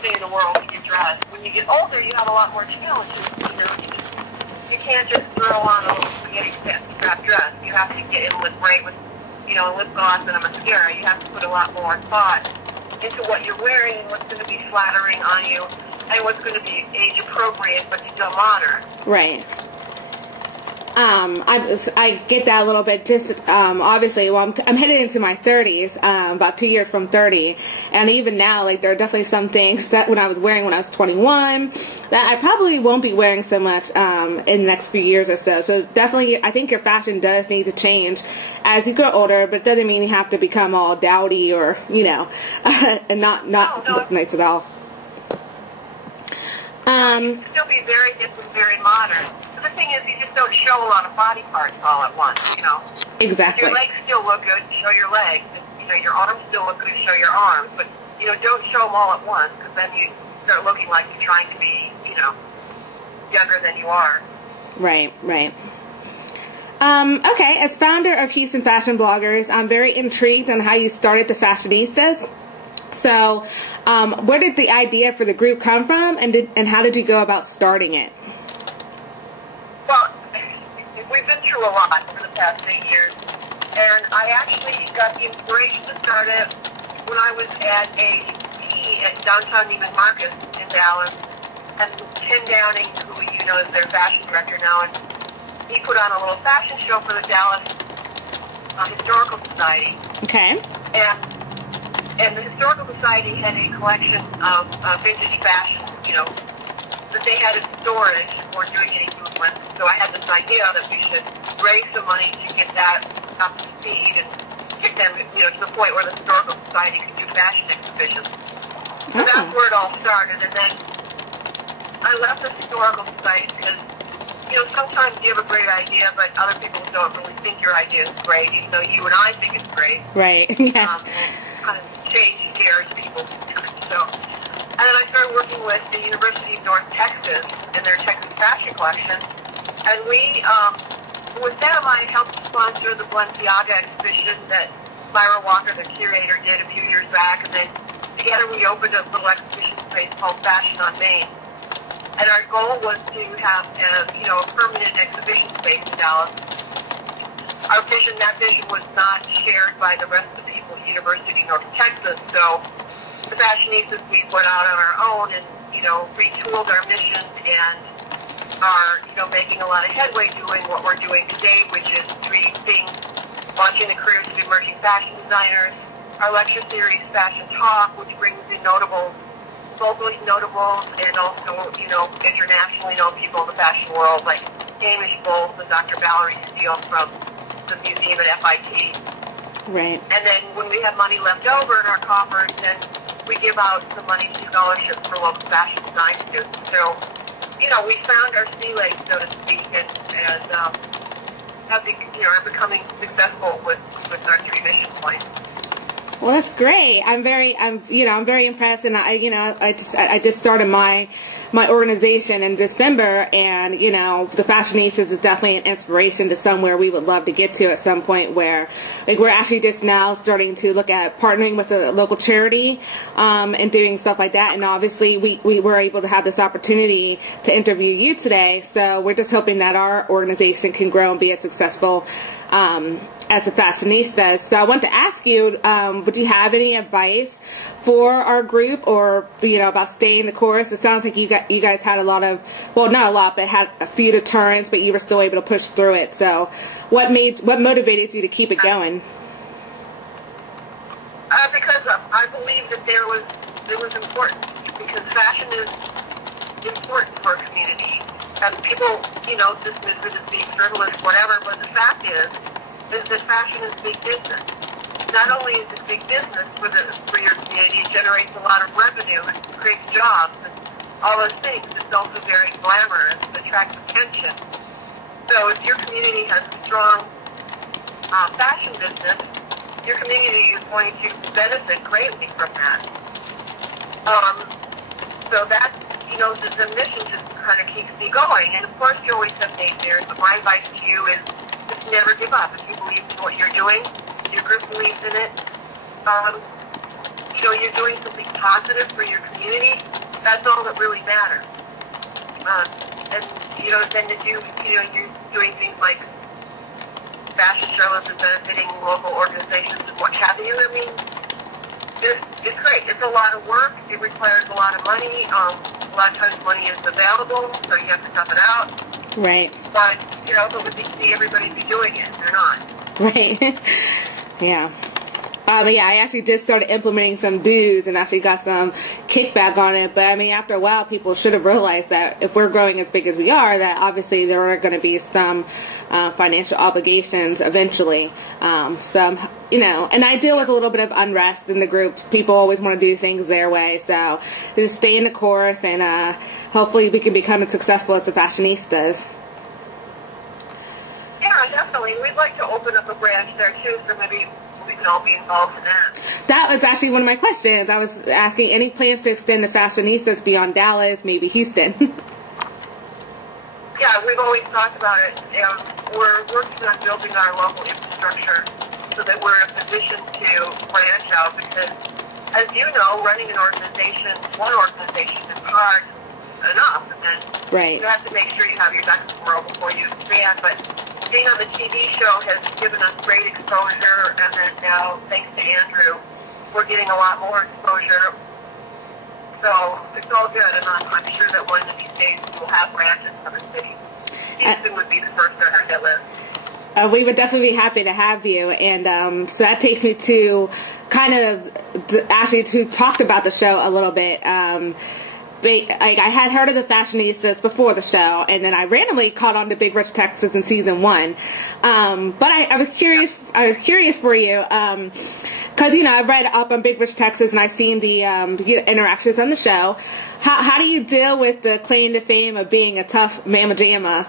everything in the world when you dress. When you get older, you have a lot more challenges. You can't just throw on a little spaghetti strap dress. You have to get in with lip gloss and a mascara. You have to put a lot more thought into what you're wearing and what's going to be flattering on you and what's going to be age appropriate but still modern. Right. I get that a little bit. Just obviously, well, I'm headed into my 30s, about 2 years from 30, and even now, like, there are definitely some things that when I was wearing when I was 21 that I probably won't be wearing so much in the next few years or so. So definitely, I think your fashion does need to change as you grow older, but it doesn't mean you have to become all dowdy or and not look nice at all. Still be very hip and very modern. The thing is, you just don't show a lot of body parts all at once, Exactly. Your legs still look good, show your legs. Your arms still look good, show your arms. But, don't show them all at once, because then you start looking like you're trying to be, younger than you are. Right. Okay, as founder of Houston Fashion Bloggers, I'm very intrigued on how you started the Fashionistas. So, where did the idea for the group come from, and how did you go about starting it? Well, we've been through a lot for the past 8 years, and I actually got the inspiration to start it when I was at a tea at downtown Neiman Marcus in Dallas, and Ken Downing, who is their fashion director now, and he put on a little fashion show for the Dallas Historical Society. Okay. And the Historical Society had a collection of vintage fashion, that they had in storage and weren't doing any movement. So I had this idea that we should raise some money to get that up to speed and get them, to the point where the Historical Society could do fashion exhibitions. So that's where it all started. And then I left the Historical Society because, sometimes you have a great idea, but other people don't really think your idea is great, even though you and I think it's great. Right, yes. Kind of change scares people. So, and then I started working with the University of North Texas and their Texas Fashion Collection. And with them, I helped sponsor the Balenciaga exhibition that Myra Walker, the curator, did a few years back. And then together we opened a little exhibition space called Fashion on Main. And our goal was to have a permanent exhibition space in Dallas. That vision was not shared by the rest of the people at University of North Texas. So the Fashionistas, we went out on our own and, retooled our mission and are, making a lot of headway doing what we're doing today, which is 3 things: launching the careers of emerging fashion designers, our lecture series, Fashion Talk, which brings in locally notables and also, internationally known people in the fashion world, like Hamish Bowles and Dr. Valerie Steele from the museum at FIT. Right. And then when we have money left over in our coffers, then we give out some money to scholarships for local fashion design students. So, we found our sea legs, so to speak, and are becoming successful with our 3 mission points. Well, that's great. I'm very impressed, and I just started my organization in December, and the Fashionistas is definitely an inspiration to somewhere we would love to get to at some point, where we're actually just now starting to look at partnering with a local charity and doing stuff like that. And obviously we were able to have this opportunity to interview you today, so we're just hoping that our organization can grow and be as successful as the Fashionistas. So I want to ask you, would you have any advice for our group, or about staying the course? It sounds like you guys had a lot of, well, not a lot, but had a few deterrents, but you were still able to push through it. So what motivated you to keep it going? Because I believe that it was important, because fashion is important for a community. And people, dismiss it as being frivolous, whatever, but the fact is that fashion is big business. Not only is it big business for your community, it generates a lot of revenue, it creates jobs, and all those things. It's also very glamorous, it attracts attention. So if your community has a strong fashion business, your community is going to benefit greatly from that. So that's, the mission just kind of keeps me going. And of course, you always have naysayers, but my advice to you is just never give up. If you believe in what you're doing, your group believes in it, you're doing something positive for your community, that's all that really matters. And, then you're doing things like fashion shows and benefiting local organizations and what have you. I mean, it's great. It's a lot of work. It requires a lot of money. A lot of times money isn't available, so you have to tough it out. Right. But, but when you see everybody be doing it, they're not. Right. Yeah. But yeah, I actually just started implementing some dues and actually got some kickback on it. But I mean, after a while, people should have realized that if we're growing as big as we are, that obviously there are going to be some financial obligations eventually. And I deal with a little bit of unrest in the group. People always want to do things their way. So just stay in the course, and hopefully we can become as successful as the Fashionistas. Yeah, definitely. We'd like to open up a branch there, too, so maybe we can all be involved in that. That was actually one of my questions. I was asking any plans to extend the Fashionistas beyond Dallas, maybe Houston. Yeah, we've always talked about it. We're working on building our local infrastructure so that we're in a position to branch out because, as you know, running one organization is hard enough. And then right. You have to make sure you have your ducks in a row before you expand. But being on the TV show has given us great exposure, and then now, thanks to Andrew, we're getting a lot more exposure. So it's all good, and I'm sure that one of these days we'll have branches in other cities. Houston would be the first on our hit list. We would definitely be happy to have you, and so that takes me to kind of actually to talk about the show a little bit. I had heard of the Fashionistas before the show, and then I randomly caught on to Big Rich Texas in season 1. But I was curious. I was curious for you because I read up on Big Rich Texas, and I've seen the interactions on the show. How do you deal with the claim to fame of being a tough mamma jamma?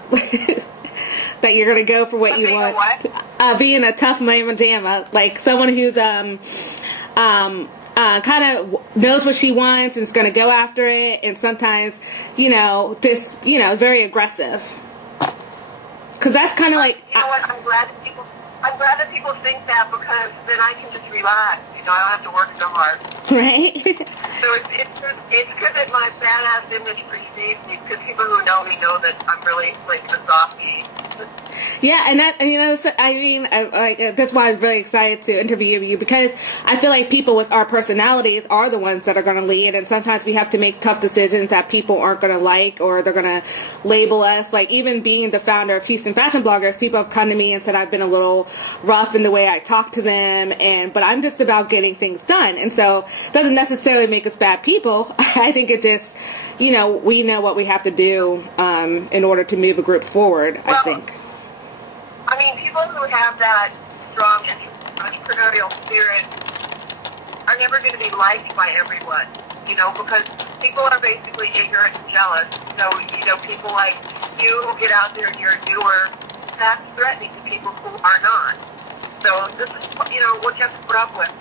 That you're going to go for what you want. Being a tough mamma jamma, like someone who's kind of knows what she wants and is going to go after it, and sometimes, very aggressive. Because that's kind of like. You know what? I'm glad that people think that, because then I can just relax. I don't have to work so hard. Right. So it's good that my badass image precedes me, because people who know me know that I'm really like a softie. Yeah, and that, that's why I was really excited to interview you, because I feel like people with our personalities are the ones that are going to lead, and sometimes we have to make tough decisions that people aren't going to like, or they're going to label us. Like, even being the founder of Houston Fashion Bloggers, people have come to me and said I've been a little rough in the way I talk to them, but I'm just about getting things done, and so it doesn't necessarily make us bad people. I think it just, we know what we have to do in order to move a group forward, I think. I mean, people who have that strong entrepreneurial spirit are never going to be liked by everyone, because people are basically ignorant and jealous. So, people like you who get out there and you're a doer, that's threatening to people who are not. So this is, what you have to put up with.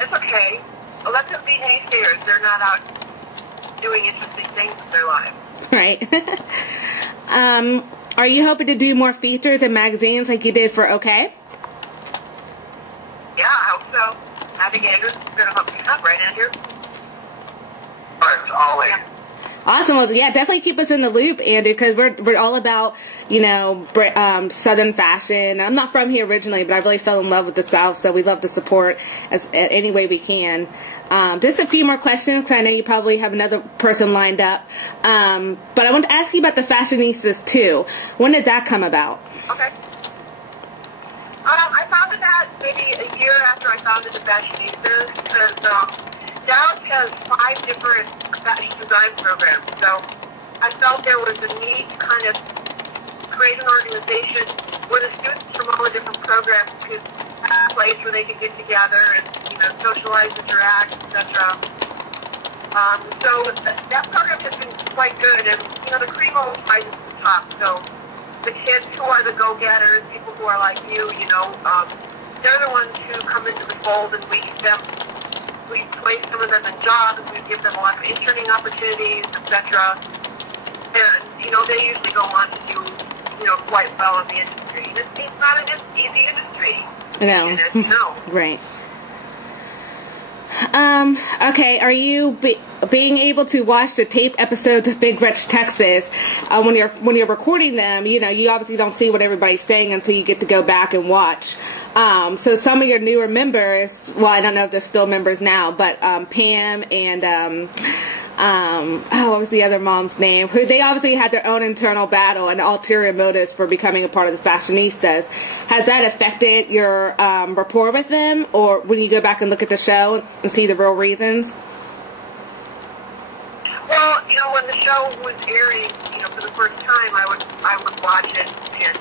It's okay. Let them be naysayers. They're not out doing interesting things with their lives. Right. Are you hoping to do more features in magazines like you did for OK? Yeah, I hope so. I think Andrew's going to hook me up, right, Andrew? Right, always. Awesome. Well, yeah, definitely keep us in the loop, Andrew, because we're all about, Southern fashion. I'm not from here originally, but I really fell in love with the South, so we love to support any way we can. Just a few more questions, because I know you probably have another person lined up. But I want to ask you about the Fashionistas, too. When did that come about? Okay. I founded that maybe a year after I founded the Fashionistas, because Dallas has 5 different fashion design programs. So I felt there was a need to kind of create an organization where the students from all the different programs could have a place where they could get together and, socialize, interact, etc. So that program has been quite good, and, the cream always rises to the top. So the kids who are the go-getters, people who are like you, they're the ones who come into the fold, and we place some of them in jobs, we give them a lot of interning opportunities, etc. And, they usually go on to do, quite well in the industry. And it's not an easy industry. No. As you know. Right. Okay, are you being able to watch the tape episodes of Big Rich Texas when you're recording them? You know, you obviously don't see what everybody's saying until you get to go back and watch. So some of your newer members, well, I don't know if they're still members now, but Pam and what was the other mom's name? Who they obviously had their own internal battle and ulterior motives for becoming a part of the Fashionistas. Has that affected your rapport with them, or when you go back and look at the show and see the real reasons? Well, you know, when the show was airing, you know, for the first time, I would watch it, and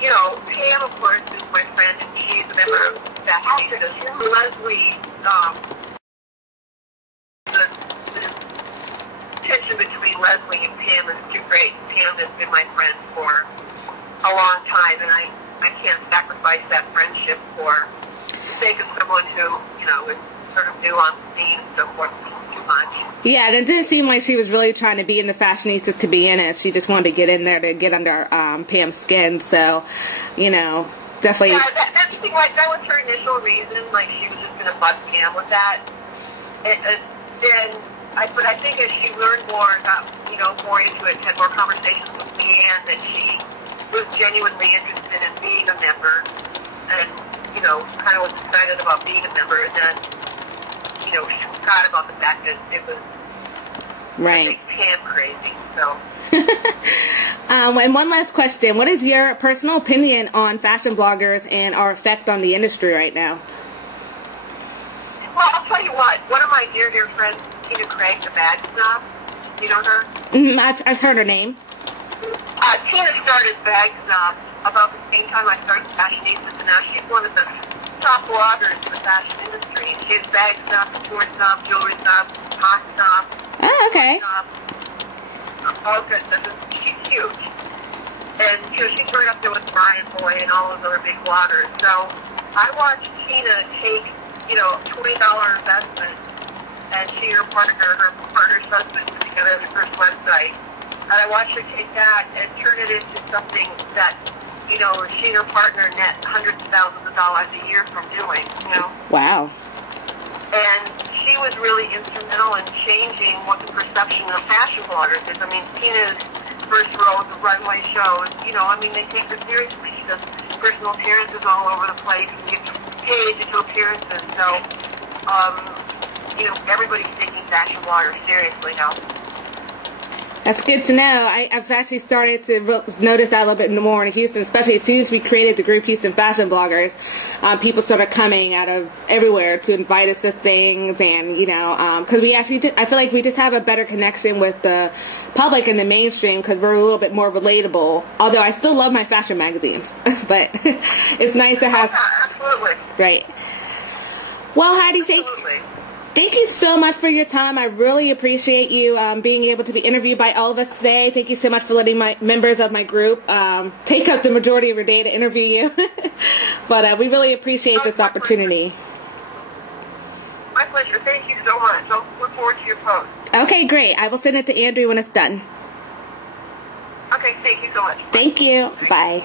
you know, Pam, of course, is my friend, and she's a member of Fashionistas. Leslie, the tension between Leslie and Pam is too great. Pam has been my friend for a long time, and I can't sacrifice that friendship for the sake of someone who, you know, is sort of new on the scene and so forth too much. Yeah, and it didn't seem like she was really trying to be in the Fashionistas to be in it. She just wanted to get in there to get under Pam's skin. So, you know, definitely. Yeah, that was her initial reason. Like, she was just going to bug Pam with that. But I think as she learned more, got, you know, more into it, had more conversations with Leanne, that she was genuinely interested in being a member, and, you know, kind of was excited about being a member, and then, you know, she forgot about the fact that it was right. Pam crazy. So. And one last question: what is your personal opinion on fashion bloggers and our effect on the industry right now? Well, I'll tell you what. One of my dear friends, Tina Craig, the bag snob. You know her? Mm-hmm, I've heard her name. Tina started Bag Snob about the same time I started Fashionistas, and now she's one of the top bloggers in the fashion industry. She has Bag Snob, Sport Snob, Jewelry Snob, Hot Snob. Oh, okay. All good. She's huge. And, you know, she's right up there with Brian Boy and all those other big bloggers. So I watched Tina take, you know, $20 investment, and she and her partner's husband put together the first website. And I watched her take that and turn it into something that, you know, she and her partner net hundreds of thousands of dollars a year from doing, you know. Wow. And she was really instrumental in changing what the perception of fashion bloggers is. I mean, Tina's first role at the runway shows, you know, I mean, they take her seriously. She does personal appearances all over the place and gets paid to do appearances. So, you know, everybody's taking fashion bloggers seriously now. That's good to know. I've actually started to notice that a little bit more in Houston, especially as soon as we created the group Houston Fashion Bloggers. People started coming out of everywhere to invite us to things, and, you know, because we actually I feel like we just have a better connection with the public and the mainstream because we're a little bit more relatable. Although I still love my fashion magazines, but it's nice to have. Absolutely. Right. Well, Heidi, thank you so much for your time. I really appreciate you being able to be interviewed by all of us today. Thank you so much for letting my members of my group take up the majority of your day to interview you. But we really appreciate this opportunity. My pleasure. Thank you so much. I'll look forward to your post. Okay, great. I will send it to Andrew when it's done. Okay, thank you so much. Thank you. Bye.